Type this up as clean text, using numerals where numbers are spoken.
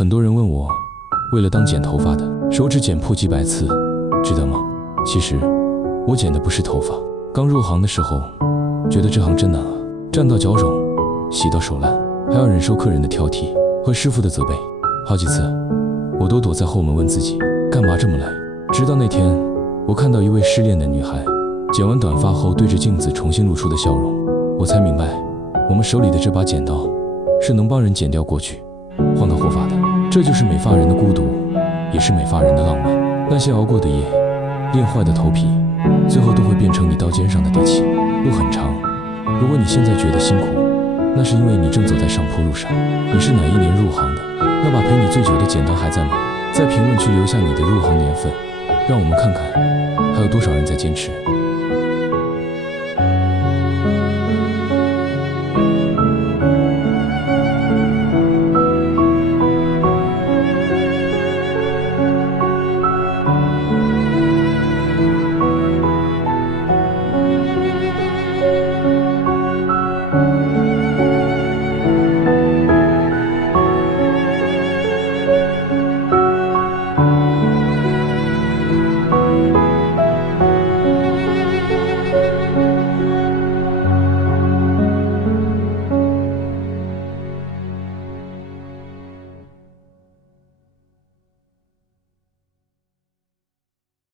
很多人问我，为了当剪头发的，手指剪破几百次，值得吗？其实，我剪的不是头发。刚入行的时候，觉得这行真难啊，站到脚肿，洗到手烂，还要忍受客人的挑剔和师傅的责备。好几次，我都躲在后门问自己，干嘛这么累？直到那天，我看到一位失恋的女孩，剪完短发后对着镜子重新露出的笑容，我才明白，我们手里的这把剪刀，是能帮人剪掉过去，换到后发的。这就是美发人的孤独，也是美发人的浪漫。那些熬过的夜，练坏的头皮，最后都会变成你刀尖上的底气。路很长，如果你现在觉得辛苦，那是因为你正走在上坡路上。你是哪一年入行的？那把陪你最久的剪刀还在吗？在评论区留下你的入行年份，让我们看看还有多少人在坚持。